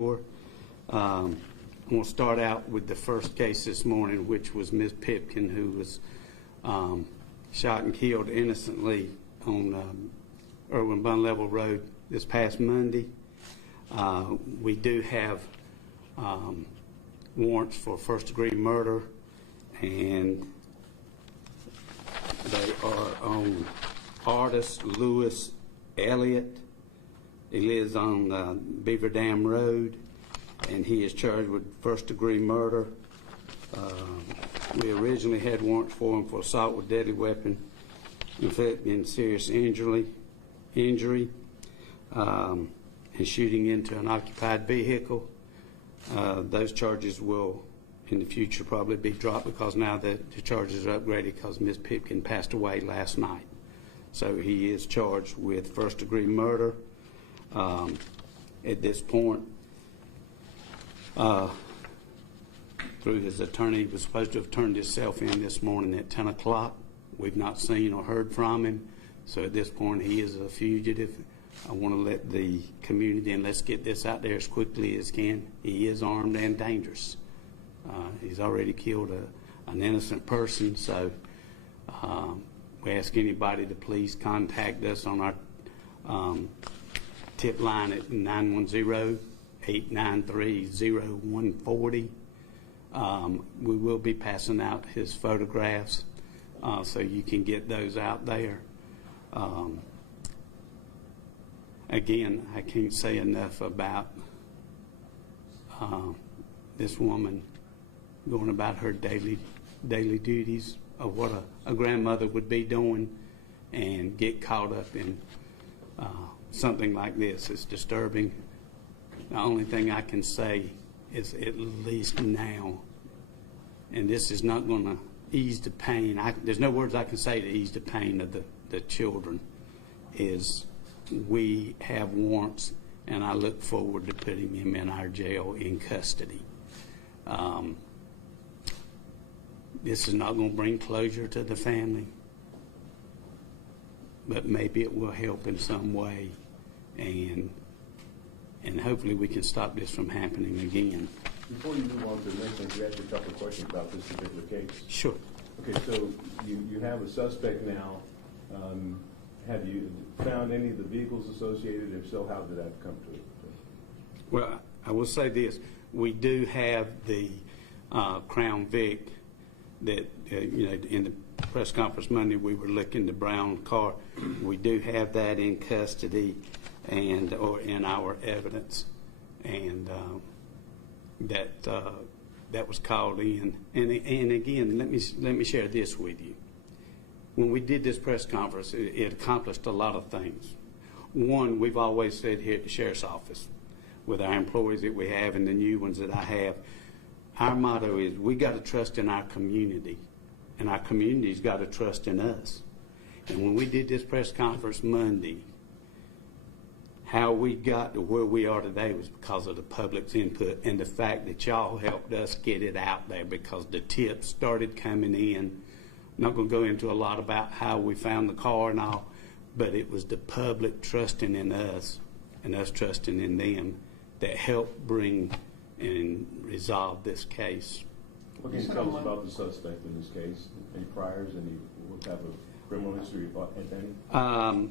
I'm going to start out with the first case this morning, which was Ms. Pipkin, who was shot and killed innocently on Irwin Bun Level Road this past Monday. We do have warrants for first-degree murder, and they are on Artis Elliott. He lives on Beaver Dam Road, and he is charged with first-degree murder. We originally had warrants for him for assault with deadly weapon, inflicting serious injury, and shooting into an occupied vehicle. Those charges will, in the future, probably be dropped because now the charges are upgraded because Ms. Pipkin passed away last night. So he is charged with first-degree murder. At this point, through his attorney, he was supposed to have turned himself in this morning at 10 o'clock. We've not seen or heard from him. So at this point, he is a fugitive. I want to let the community, and let's get this out there as quickly as can. He is armed and dangerous. He's already killed an innocent person. So we ask anybody to please contact us on our tip line at 910-893-0140. We will be passing out his photographs so you can get those out there. Again, I can't say enough about this woman going about her daily duties of what a grandmother would be doing and get caught up in something like this. Is disturbing. The only thing I can say is, at least now, and this is not going to ease the pain, there's no words I can say to ease the pain of the children, is we have warrants, and I look forward to putting him in our jail in custody. This is not going to bring closure to the family, but maybe it will help in some way, and hopefully we can stop this from happening again. Before you move on to the next one, can I ask you a couple of questions about this particular case? Sure. Okay, so you have a suspect now. Have you found any of the vehicles associated? If so, how did that come to it? Well, I will say this. We do have the Crown Vic that, in the press conference Monday, we were looking the brown car. We do have that in custody or in our evidence, and that was called in. And again, let me share this with you. When we did this press conference, it accomplished a lot of things. One, we've always said here at the Sheriff's Office, with our employees that we have and the new ones that I have, our motto is we got to trust in our community, and our community's got to trust in us. And when we did this press conference Monday, how we got to where we are today was because of the public's input and the fact that y'all helped us get it out there, because the tips started coming in. I'm not going to go into a lot about how we found the car and all, but it was the public trusting in us and us trusting in them that helped bring and resolve this case. What can you tell us about the suspect in this case? Any priors? What type of criminal history, if any? I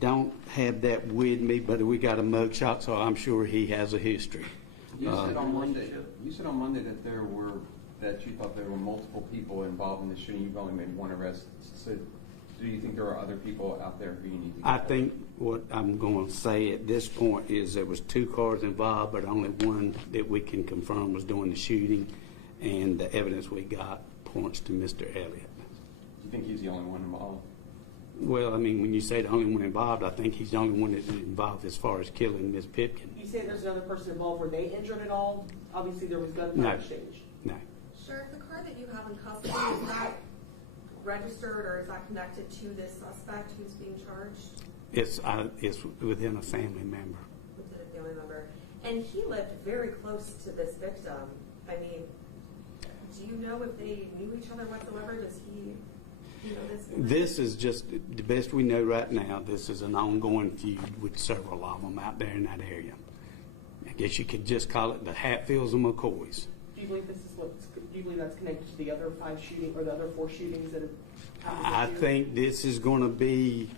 don't have that with me, but we got a mugshot, so I'm sure he has a history. You said on Monday that you thought there were multiple people involved in the shooting. You've only made one arrest. So do you think there are other people out there who you need to get? I think what I'm going to say at this point is there was 2 cars involved, but only one that we can confirm was doing the shooting, and the evidence we got points to Mr. Elliott. Do you think he's the only one involved? Well, I mean, when you say the only one involved, I think he's the only one that's involved as far as killing Ms. Pipkin. You say there's another person involved. Were they injured at all? Obviously, there was gunfire exchange. No. Sheriff, the car that you have in custody, is that registered or is that connected to this suspect who's being charged? It's within a family member. Within a family member. And he lived very close to this victim. I mean, do you know if they knew each other whatsoever? Does he This is just the best we know right now. This is an ongoing feud with several of them out there in that area. I guess you could just call it the Hatfields and McCoys. Do you believe do you believe that's connected to the other 5 shootings or the other 4 shootings that have happened I this year? think this is going to be,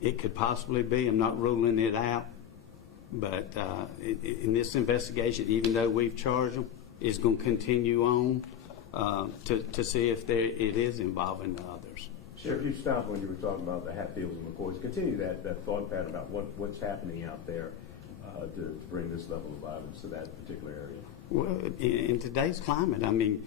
it could possibly be, I'm not ruling it out, but in this investigation, even though we've charged them, it's going to continue on to see if it is involving the others. Sheriff, you stopped when you were talking about the Hatfields and McCoys. Continue that thought pattern about what's happening out there to bring this level of violence to that particular area. Well, in today's climate, I mean,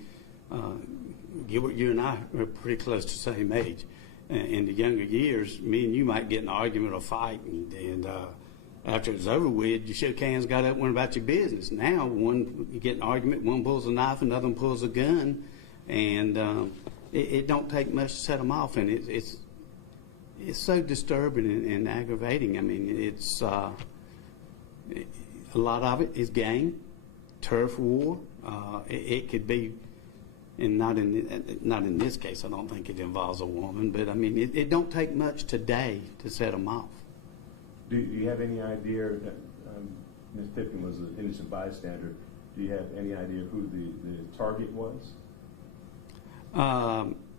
Gilbert, you and I are pretty close to the same age. In the younger years, me and you might get in an argument or fight, and after it's over with, you shook hands, got up, went about your business. Now, you get in an argument, one pulls a knife, another one pulls a gun, and it don't take much to set them off, and it's so disturbing and aggravating. I mean, it's a lot of it is gang, turf war. It could be, and not in this case. I don't think it involves a woman, but I mean, it don't take much today to set them off. Do you have any idea that Ms. Pipkin was an innocent bystander? Do you have any idea who the target was?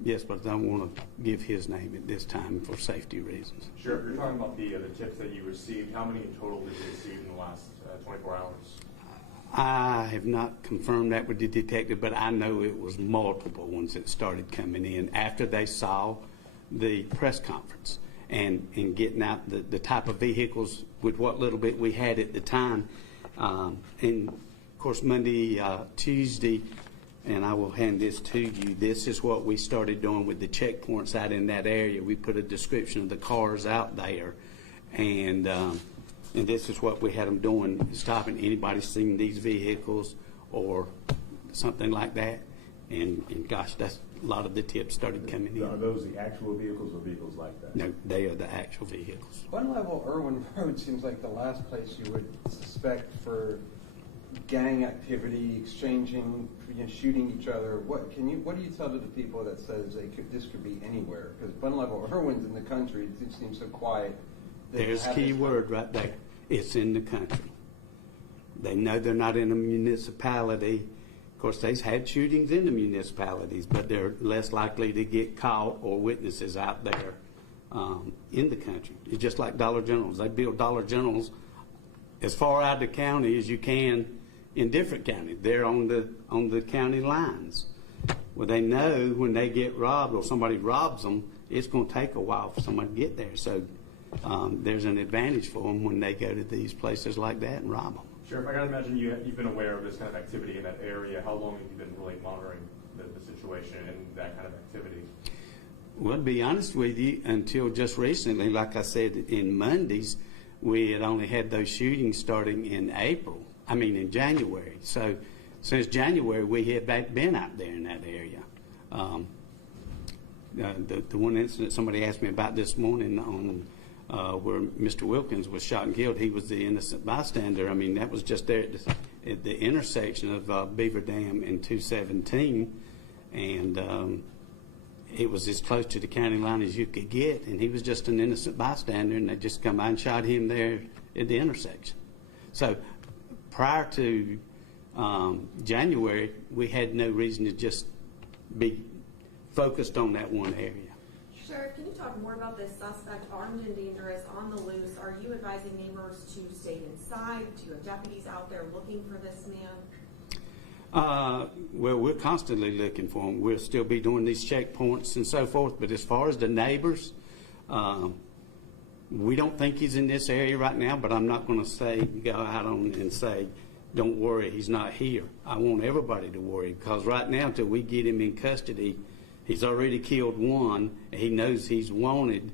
Yes, but I don't want to give his name at this time for safety reasons. Sure. You're talking about the tips that you received. How many in total did you receive in the last 24 hours? I have not confirmed that with the detective, but I know it was multiple ones that started coming in after they saw the press conference and getting out the type of vehicles with what little bit we had at the time. And, of course, Monday, Tuesday, and I will hand this to you. This is what we started doing with the checkpoints out in that area. We put a description of the cars out there, and this is what we had them doing, stopping anybody seeing these vehicles or something like that. And gosh, that's a lot of the tips started coming in. Are those the actual vehicles or vehicles like that? No, they are the actual vehicles. One level, Irwin Road seems like the last place you would suspect for gang activity, exchanging, shooting each other. What do you tell to the people that says this could be anywhere? Because Bun Level Irwin's in the country, it seems so quiet. There's a key word right there. It's in the country. They know they're not in a municipality. Of course, they've had shootings in the municipalities, but they're less likely to get caught or witnesses out there in the country. It's just like Dollar Generals. They build Dollar Generals as far out of the county as you can in different counties. They're on the county lines. Well, they know when they get robbed or somebody robs them, it's going to take a while for somebody to get there. So there's an advantage for them when they go to these places like that and rob them. Sheriff, I got to imagine you've been aware of this kind of activity in that area. How long have you been really monitoring the situation and that kind of activity? Well, to be honest with you, until just recently, like I said, in Mondays, we had only had those shootings starting in January. So since January, we had been out there in that area. The one incident somebody asked me about this morning on where Mr. Wilkins was shot and killed, he was the innocent bystander. I mean, that was just there at the intersection of Beaver Dam and 217, and it was as close to the county line as you could get, and he was just an innocent bystander, and they just come by and shot him there at the intersection. So prior to January, we had no reason to just be focused on that one area. Sheriff, can you talk more about this suspect, armed and dangerous, on the loose? Are you advising neighbors to stay inside? Do you have deputies out there looking for this man? Well, we're constantly looking for him. We'll still be doing these checkpoints and so forth. But as far as the neighbors, we don't think he's in this area right now. But I'm not going to go out on and say, don't worry, he's not here. I want everybody to worry, because right now, until we get him in custody, he's already killed one. He knows he's wanted.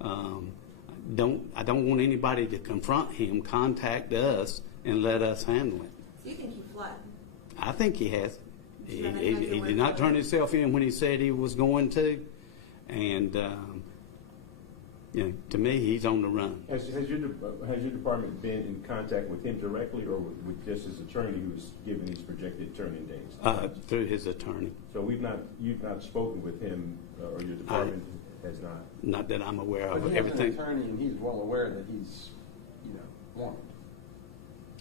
I don't want anybody to confront him, contact us, and let us handle it. So you think he fled? I think he has. He did not turn himself in when he said he was going to. And, to me, he's on the run. Has your department been in contact with him directly, or with just his attorney who's given these projected turn-in dates? Through his attorney. So you've not spoken with him, or your department has not? Not that I'm aware of. But he has Everything. an attorney, and he's well aware that he's, wanted.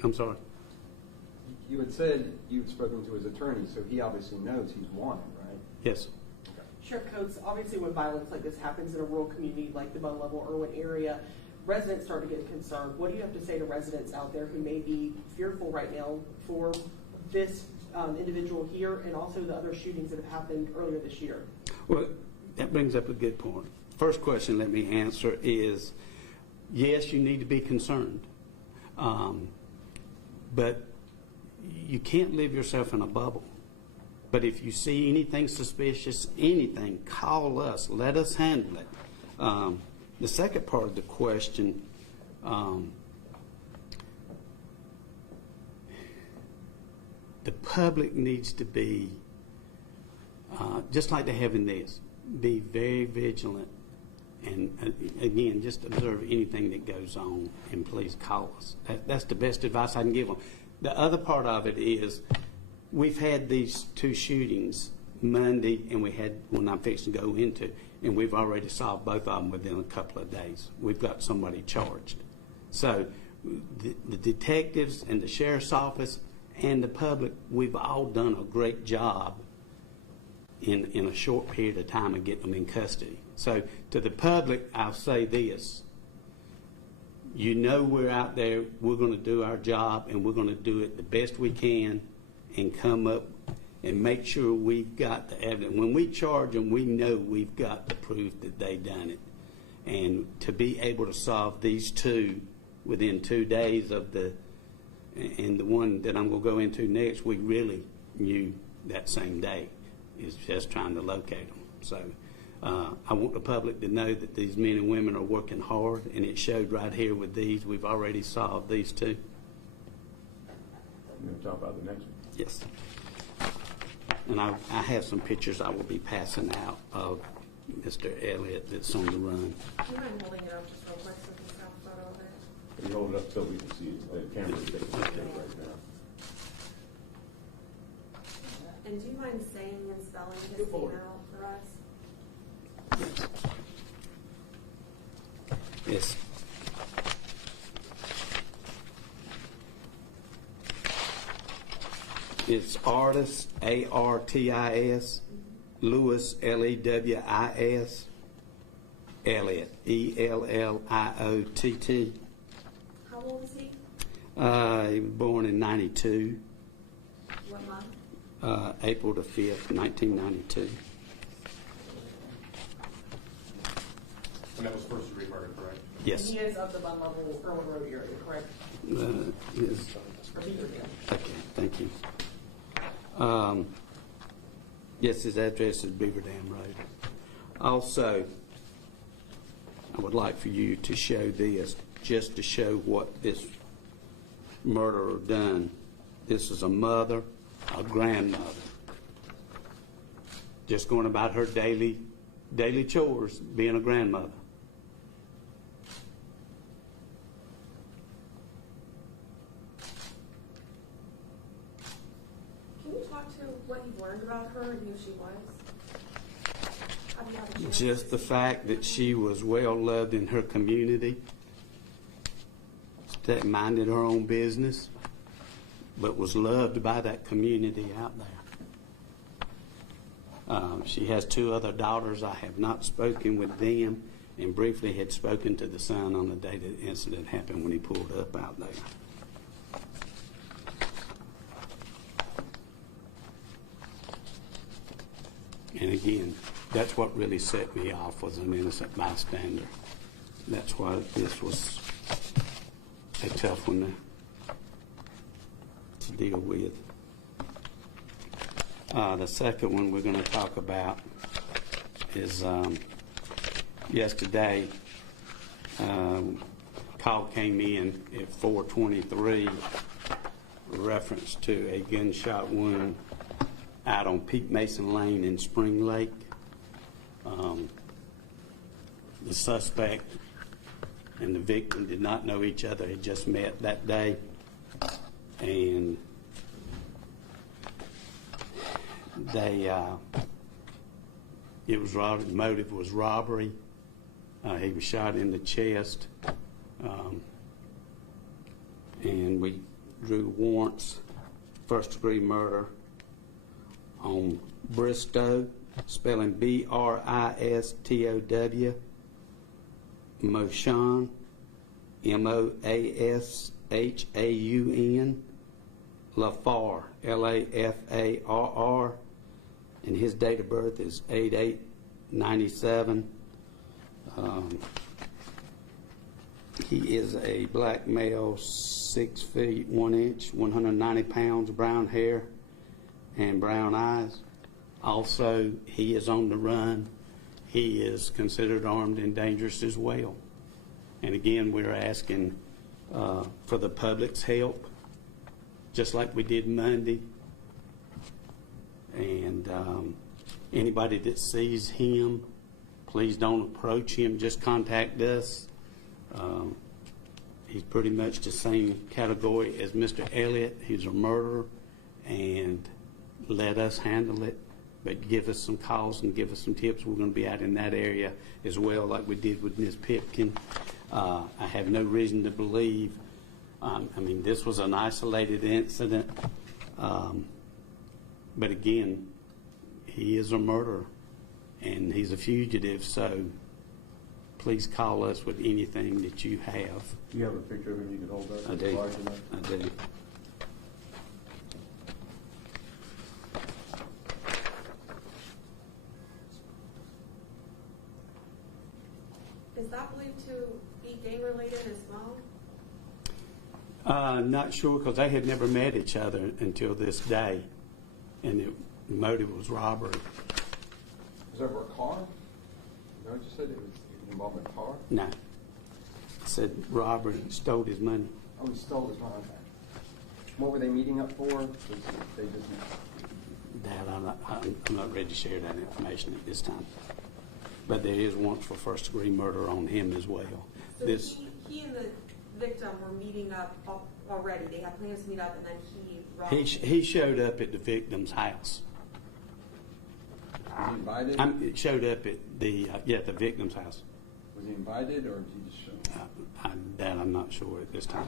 I'm sorry. You had said you'd spoken to his attorney, so he obviously knows he's wanted, right? Yes. Sheriff Coates, obviously when violence like this happens in a rural community like the Bun Level Irwin area, residents start to get concerned. What do you have to say to residents out there who may be fearful right now for this individual here and also the other shootings that have happened earlier this year? Well, that brings up a good point. First question let me answer is, yes, you need to be concerned. But you can't live yourself in a bubble. But if you see anything suspicious, anything, call us. Let us handle it. The second part of the question, the public needs to be, just like they have in this, be very vigilant. And again, just observe anything that goes on and please call us. That's the best advice I can give them. The other part of it is we've had these 2 shootings Monday and we had one I'm fixing to go into, and we've already solved both of them within a couple of days. We've got somebody charged. So the detectives and the sheriff's office and the public, we've all done a great job in a short period of time of getting them in custody. So to the public, I'll say this. You know we're out there, we're going to do our job, and we're going to do it the best we can and come up and make sure we've got the evidence. When we charge them, we know we've got the proof that they done it. And to be able to solve these 2 within 2 days of and the one that I'm going to go into next, we really knew that same day. Is just trying to locate them. So I want the public to know that these men and women are working hard, and it showed right here with these. We've already solved these 2. You want to talk about the next one? Yes. And I have some pictures I will be passing out of Mr. Elliott that's on the run. Do you mind holding it up just real quick so we can have a photo of it? Can you hold it up so we can see it? The camera's taking a picture right now. And do you mind saying and spelling his name out for us? Yes. It's Artis, Artis, Lewis, Lewis, Elliott, Elliott. How old is he? He was born in 92, What month? April the 5th, 1992. And that was first degree murder, correct? Yes. He is of the Bun Level Irwin Road area, correct? Yes. Or Beaverdale. Okay, thank you. Yes, his address is Beaver Dam Road. Also, I would like for you to show this, just to show what this murderer done. This is a mother, a grandmother, just going about her daily chores, being a grandmother. Can you talk to what you've learned about her and who she was? Have you had a chance Just the fact that she was well loved in her community, that minded her own business, but was loved by that community out there. She has 2 other daughters. I have not spoken with them, and briefly had spoken to the son on the day that the incident happened when he pulled up out there. And again, that's what really set me off, was an innocent bystander. That's why this was a tough one to deal with. The second one we're going to talk about is yesterday. Call came in at 4:23, reference to a gunshot wound out on Peak Mason Lane in Spring Lake. The suspect and the victim did not know each other, had just met that day, and they it was the motive was robbery. He was shot in the chest, and we drew warrants, first-degree murder on Bristow, spelling Bristow, Moshan, Moshaun, Lafar, Lafarr, and his date of birth is 8/8/97. He is a black male, 6 feet 1 inch, 190 pounds, brown hair and brown eyes. Also, he is on the run. He is considered armed and dangerous as well. And again, we're asking for the public's help, just like we did Monday. And anybody that sees him, please don't approach him, just contact us. He's pretty much the same category as Mr. Elliott. He's a murderer, and let us handle it. But give us some calls and give us some tips. We're going to be out in that area as well, like we did with Ms. Pipkin. I have no reason to believe, this was an isolated incident. But again, he is a murderer, and he's a fugitive, so please call us with anything that you have. Do you have a picture of him you can hold up? I do. Large enough? I do. Is that believed to be gang-related as well? Not sure, because they had never met each other until this day, and the motive was robbery. Was it over a car? You know what you said? It was involved in a car? No. It said robbery, stole his money. Oh, he stole his money. What were they meeting up for? They just... That I'm not ready to share that information at this time. But there is warrants for first-degree murder on him as well. So he and the victim were meeting up already. They had plans to meet up, and then he robbed. He showed up at the victim's house. Was he invited? Showed up at the victim's house. Was he invited, or did he just show up? That I'm not sure at this time.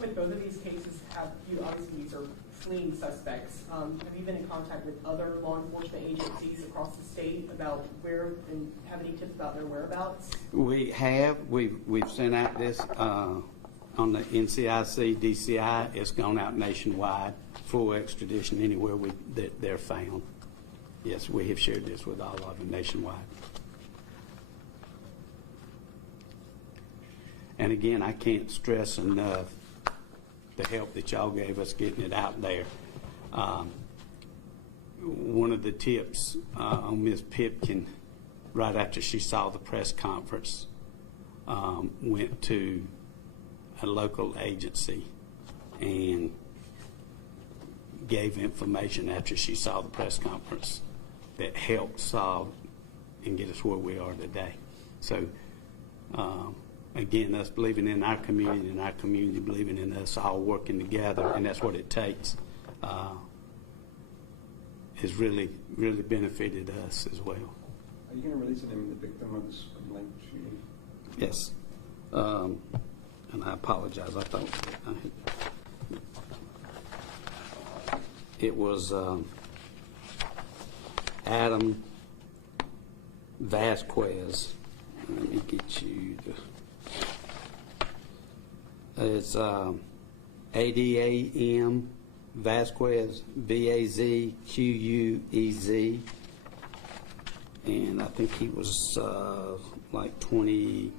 With both of these cases, obviously these are fleeing suspects. Have you been in contact with other law enforcement agencies across the state about where, and have any tips about their whereabouts? We have. We've sent out this on the NCIC, DCI. It's gone out nationwide. Full extradition anywhere that they're found. Yes, we have shared this with all of them nationwide. And again, I can't stress enough the help that y'all gave us getting it out there. One of the tips on Ms. Pipkin, right after she saw the press conference, went to a local agency and gave information after she saw the press conference that helped solve and get us where we are today. So, again, us believing in our community and our community believing in us all working together, and that's what it takes, has really, really benefited us as well. Are you going to release the name of the victim of this late shooting? Yes. And I apologize. I thought it was Adam Vasquez. Let me get you it's ADAM Vasquez, VAZQUEZ, and I think he was like 20.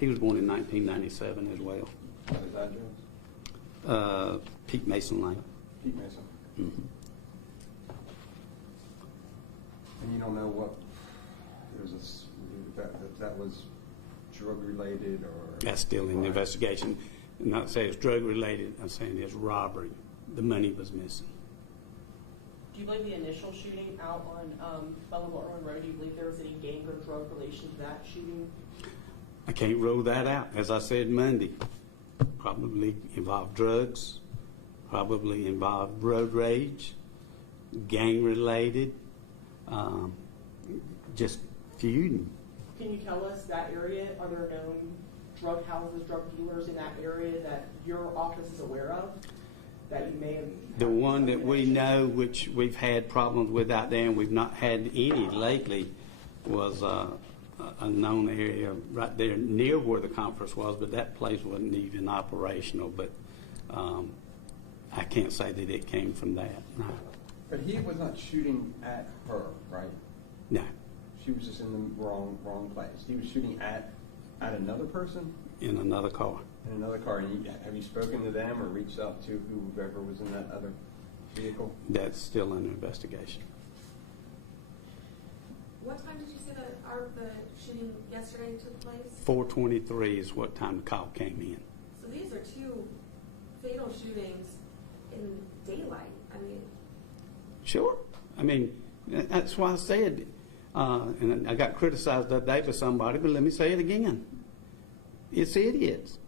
He was born in 1997 as well. What is that address? Pete Mason Lane. Pete Mason. Mm-hmm. And you don't know what that was drug related, or That's still in the investigation. I'm not saying it's drug related. I'm saying it's robbery. The money was missing. Do you believe the initial shooting out on Belleville Irwin Road, do you believe there was any gang or drug relation to that shooting? I can't rule that out. As I said Monday, probably involved drugs, probably involved road rage, gang related, just feuding. Can you tell us that area? Are there known drug houses, drug dealers in that area that your office is aware of, that you may have? The one that we know, which we've had problems with out there, and we've not had any lately, was a known area right there near where the conference was, but that place wasn't even operational. But I can't say that it came from that. No. But he was not shooting at her, right? No. She was just in the wrong place. He was shooting at another person In another car. in another car. And have you spoken to them or reached out to whoever was in that other vehicle? That's still under investigation. What time did you say the shooting yesterday took place? 4:23 is what time the call came in. So these are two fatal shootings in daylight. I mean, Sure. I mean, that's why I said, and I got criticized that day by somebody, but let me say it again. It's idiots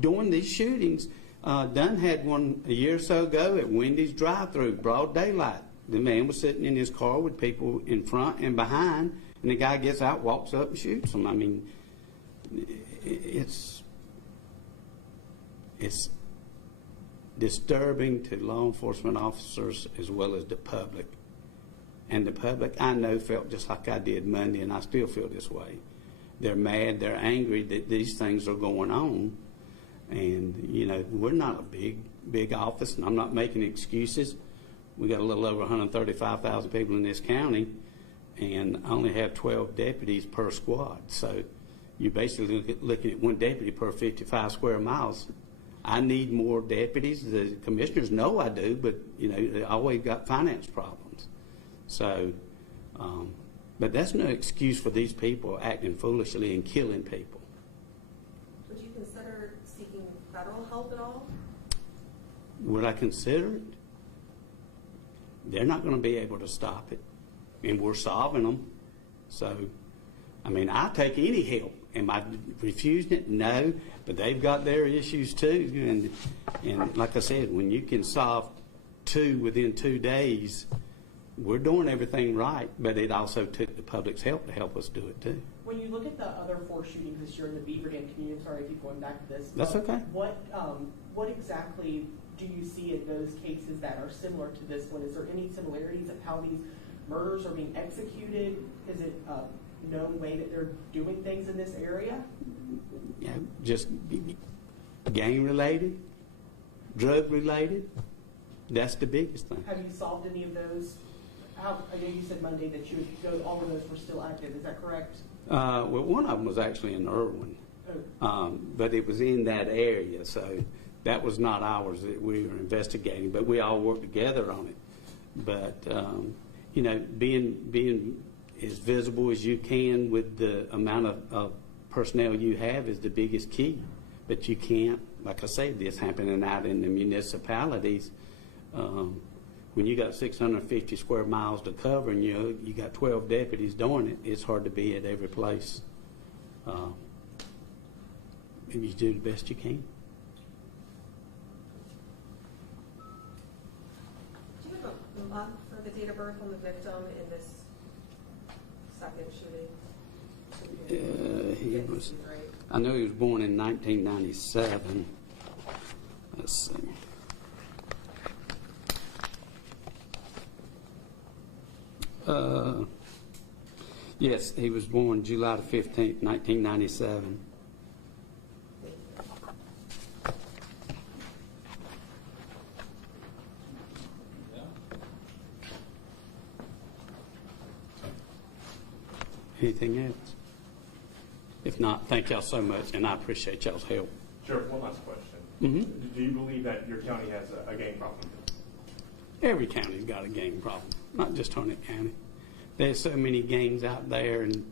doing these shootings. Dunn had one a year or so ago at Wendy's drive-thru, broad daylight. The man was sitting in his car with people in front and behind, and the guy gets out, walks up, and shoots him. I mean, it's disturbing to law enforcement officers as well as the public. And the public, I know, felt just like I did Monday, and I still feel this way. They're mad, they're angry that these things are going on. And, you know, we're not a big office, and I'm not making excuses. We got a little over 135,000 people in this county, and I only have 12 deputies per squad. So you're basically looking at one deputy per 55 square miles. I need more deputies. The commissioners know I do, but, you know, they always got finance problems. So, but that's no excuse for these people acting foolishly and killing people. would you consider seeking federal help at all? Would I consider it? They're not going to be able to stop it, and we're solving them. So, I mean, I'll take any help. Am I refusing it? No, but they've got their issues too. And like I said, when you can solve two within 2 days, we're doing everything right, but it also took the public's help to help us do it too. When you look at the other 4 shootings this year in the Beaver Dam community, I'm sorry to keep going back to this. That's okay. What exactly do you see in those cases that are similar to this one? Is there any similarities of how these murders are being executed? Is it a known way that they're doing things in this area? Yeah, just gang related, drug related. That's the biggest thing. Have you solved any of those? I know you said Monday that all of those were still active. Is that correct? Well, one of them was actually in Irwin, but it was in that area, so that was not ours that we were investigating. But we all worked together on it. But you know, being as visible as you can with the amount of personnel you have is the biggest key. But you can't, like I say, this happening out in the municipalities. When you got 650 square miles to cover and you got 12 deputies doing it, it's hard to be at every place. And you do the best you can. Do you have a month for the date of birth on the victim in this second shooting? He was, I know he was born in 1997. Let's see. Yes, he was born July the 15th, 1997. Anything else? If not, thank y'all so much, and I appreciate y'all's help. Sure, one last question. Mm-hmm. Do you believe that your county has a gang problem? Every county's got a gang problem, not just Harnett County. There's so many gangs out there, and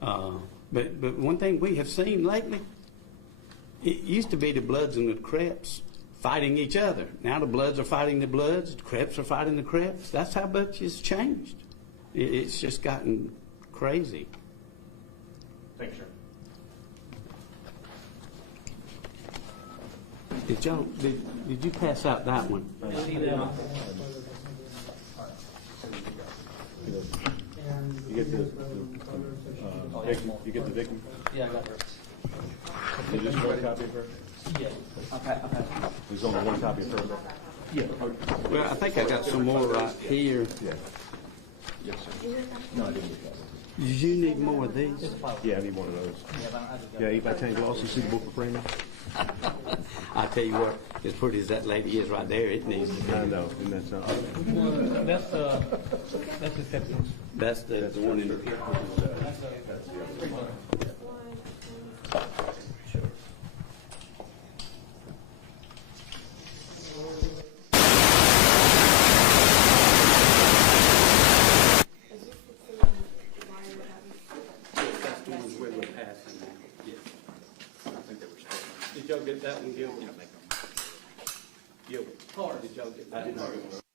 but one thing we have seen lately, it used to be the Bloods and the Crips fighting each other. Now the Bloods are fighting the Bloods, the Crips are fighting the Crips. That's how much it's changed. It's just gotten crazy. Thanks, sir. Did you pass out that one? You get the victim? You get the victim? Yeah, I got hers. Is this one copy of her? Yeah. Okay. There's only one copy of her? Yeah. Well, I think I got some more right here. Yeah. Yes, sir. No, I didn't get that. You need more of these? Yeah, I need one of those. Yeah, anybody take glossy, see the book for framing? I tell you what, as pretty as that lady is right there, it needs to be. I know, isn't that something? That's the second. That's the one in the picture. That's the ones we were passing now. Yes. Did y'all get that one, Gilbert? Gilbert, did y'all get that?